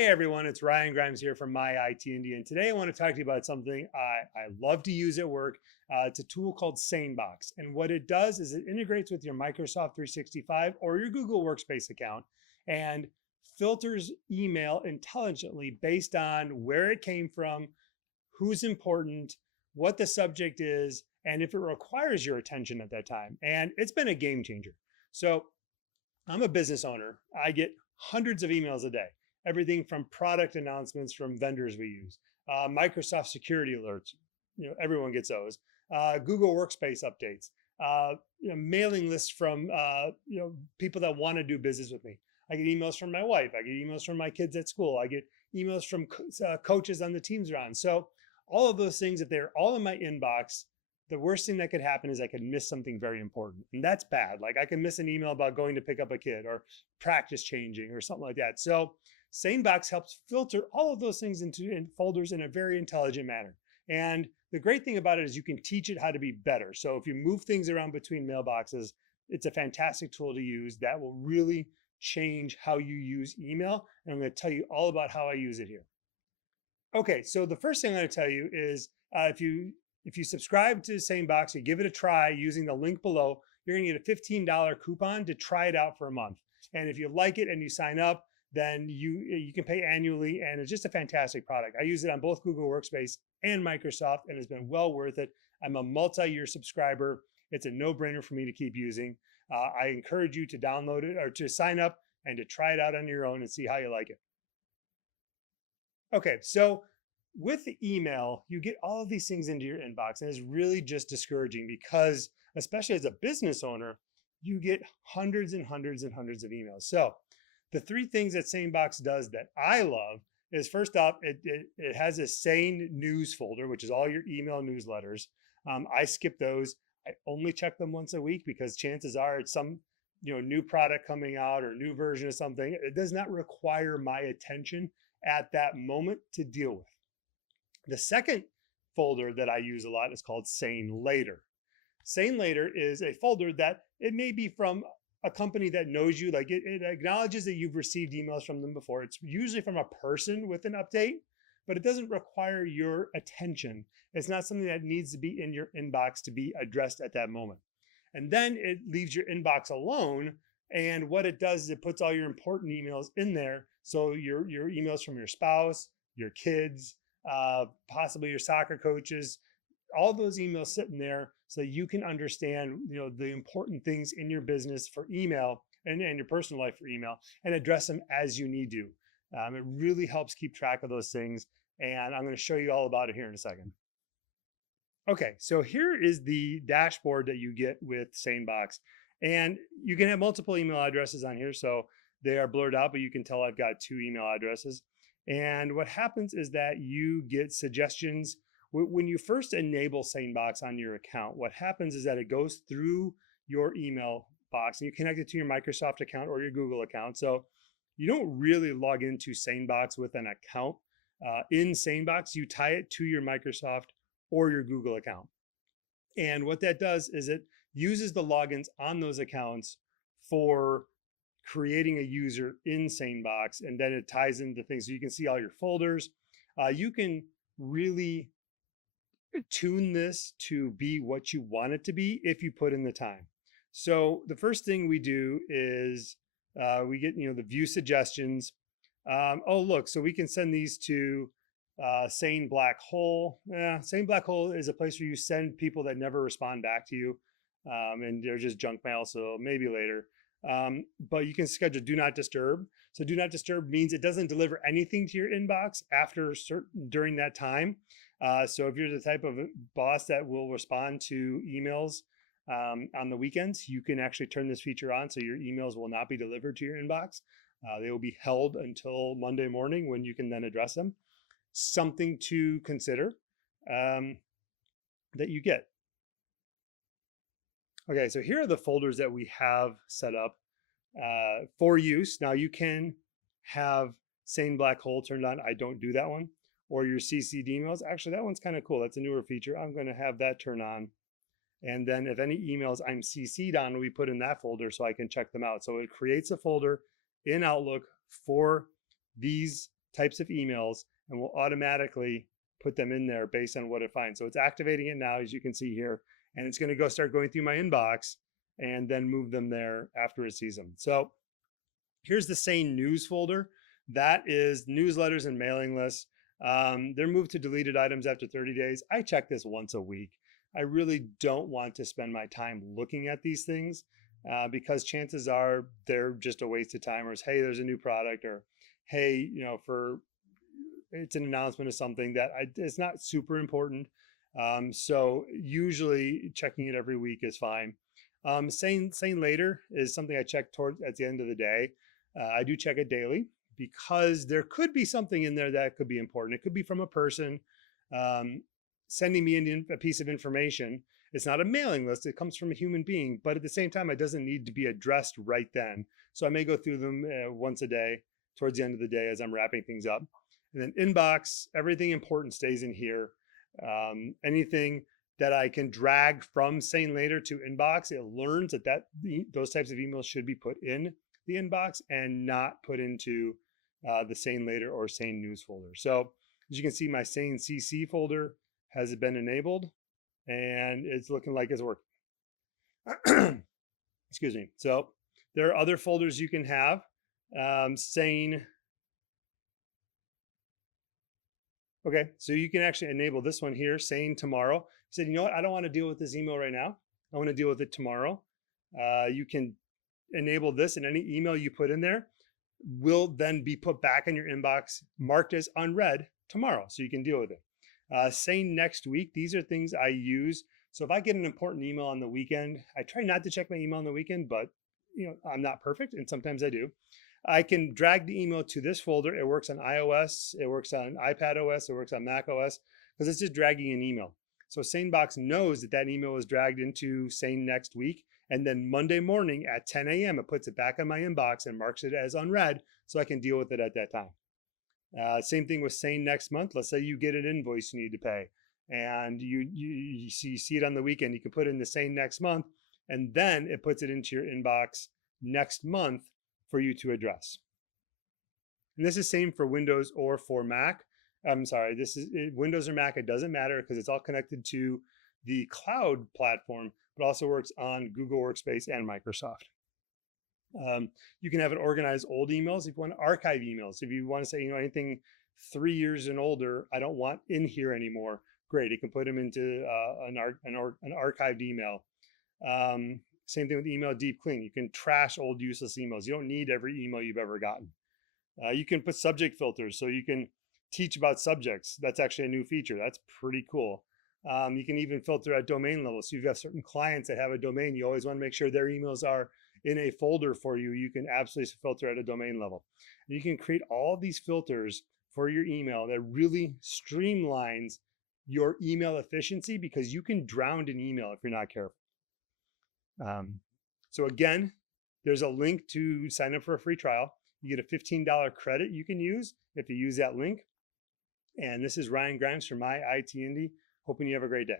Hey everyone, it's Ryan Grimes here from My IT India, and today I want to talk to you about something I love to use at work. It's a tool called SaneBox, and what it does is it integrates with your Microsoft 365 or your Google Workspace account and filters email intelligently based on where it came from, who's important, what the subject is, and if it requires your attention at that time. And it's been a game changer. So I'm a business owner. I get hundreds of emails a day, everything from product announcements from vendors we use, Microsoft security alerts. Everyone gets those. Google Workspace updates, mailing lists from people that want to do business with me. I get emails from my wife. I get emails from my kids at school. I get emails from coaches on the teams around. So all of those things, if they're all in my inbox, the worst thing that could happen is I could miss something very important. And that's bad. Like I can miss an email about going to pick up a kid or practice changing or something like that. So SaneBox helps filter all of those things into folders in a very intelligent manner. And the great thing about it is you can teach it how to be better. So if you move things around between mailboxes, it's a fantastic tool to use that will really change how you use email. And I'm going to tell you all about how I use it here. Okay, so the first thing I'm going to tell you is if you subscribe to SaneBox, you give it a try using the link below, you're going to get a $15 coupon to try it out for a month. And if you like it and you sign up, then you can pay annually, and it's just a fantastic product. I use it on both Google Workspace and Microsoft, and it's been well worth it. I'm a multi-year subscriber. It's a no-brainer for me to keep using. I encourage you to download it or to sign up and to try it out on your own and see how you like it. Okay, so with the email, you get all of these things into your inbox, and it's really just discouraging because, especially as a business owner, you get hundreds and hundreds and hundreds of emails. So the three things that SaneBox does that I love is, first off, it has a Sane news folder, which is all your email newsletters. I skip those. I only check them once a week because chances are it's some new product coming out or new version of something. It does not require my attention at that moment to deal with. The second folder that I use a lot is called Sane Later. Sane Later is a folder that it may be from a company that knows you, like it acknowledges that you've received emails from them before. It's usually from a person with an update, but it doesn't require your attention. It's not something that needs to be in your inbox to be addressed at that moment. And then it leaves your inbox alone. And what it does is it puts all your important emails in there. So your emails from your spouse, your kids, possibly your soccer coaches, all those emails sitting there so you can understand the important things in your business for email and your personal life for email and address them as you need to. It really helps keep track of those things, and I'm going to show you all about it here in a second. Okay, so here is the dashboard that you get with SaneBox, and you can have multiple email addresses on here, so they are blurred out, but you can tell I've got 2 email addresses. And what happens is that you get suggestions. When you first enable SaneBox on your account, what happens is that it goes through your email box and you connect it to your Microsoft account or your Google account. So you don't really log into SaneBox with an account. In SaneBox, you tie it to your Microsoft or your Google account. And what that does is it uses the logins on those accounts for creating a user in SaneBox, and then it ties into things. So you can see all your folders. You can really tune this to be what you want it to be if you put in the time. So the first thing we do is we get the view suggestions. Oh look, so we can send these to Sane Black Hole. Sane Black Hole is a place where you send people that never respond back to you, and they're just junk mail, so maybe later. But you can schedule do not disturb. So do not disturb means it doesn't deliver anything to your inbox during that time. So if you're the type of boss that will respond to emails on the weekends, you can actually turn this feature on so your emails will not be delivered to your inbox. They will be held until Monday morning when you can then address them. Something to consider that you get. Okay, so here are the folders that we have set up for use. Now you can have Sane Black Hole turned on. I don't do that one. Or your CC'd emails. Actually, that one's kind of cool. That's a newer feature. I'm going to have that turn on. And then if any emails I'm CC'd on, we put in that folder so I can check them out. So it creates a folder in Outlook for these types of emails, and will automatically put them in there based on what it finds. So it's activating it now, as you can see here, and it's going to start going through my inbox and then move them there after it sees them. So here's the Sane News folder. That is newsletters and mailing lists. They're moved to deleted items after 30 days. I check this once a week. I really don't want to spend my time looking at these things because chances are they're just a waste of time, or it's, hey, there's a new product, or hey, it's an announcement of something that it's not super important. So usually checking it every week is fine. Sane later is something I check towards at the end of the day. I do check it daily because there could be something in there that could be important. It could be from a person sending me a piece of information. It's not a mailing list. It comes from a human being, but at the same time, it doesn't need to be addressed right then. So I may go through them once a day towards the end of the day as I'm wrapping things up. And then inbox, everything important stays in here. Anything that I can drag from Sane Later to inbox, it learns that those types of emails should be put in the inbox and not put into the Sane Later or Sane News folder. So as you can see, my Sane CC folder has been enabled and it's looking like it's working. Excuse me. So there are other folders you can have. Sane. Okay, so you can actually enable this one here, Sane Tomorrow. You said, you know what, I don't want to deal with this email right now. I want to deal with it tomorrow. You can enable this, and any email you put in there will then be put back in your inbox, marked as unread tomorrow, so you can deal with it. Sane Next Week, these are things I use. So if I get an important email on the weekend, I try not to check my email on the weekend, but I'm not perfect, and sometimes I do. I can drag the email to this folder. It works on iOS, it works on iPad OS, it works on Mac OS, because it's just dragging an email. So SaneBox knows that email is dragged into Sane Next Week, and then Monday morning at 10 a.m. it puts it back in my inbox and marks it as unread, so I can deal with it at that time. Same thing with Sane Next Month. Let's say you get an invoice you need to pay, and you see it on the weekend. You can put it in the Sane Next Month, and then it puts it into your inbox next month for you to address. And this is same for Windows or for Mac. I'm sorry, this is Windows or Mac. It doesn't matter because it's all connected to the cloud platform, but also works on Google Workspace and Microsoft. You can have it organize old emails. If you want to archive emails, if you want to say, anything 3 years and older, I don't want in here anymore. Great, it can put them into an archived email. Same thing with email deep clean. You can trash old useless emails. You don't need every email you've ever gotten. You can put subject filters, so you can teach about subjects. That's actually a new feature. That's pretty cool. You can even filter at domain level. So you've got certain clients that have a domain. You always want to make sure their emails are in a folder for you. You can absolutely filter at a domain level. And you can create all these filters for your email that really streamlines your email efficiency, because you can drown an email if you're not careful. So again, there's a link to sign up for a free trial. You get a $15 credit you can use if you use that link. And this is Ryan Grimes from My IT Indie. Hoping you have a great day.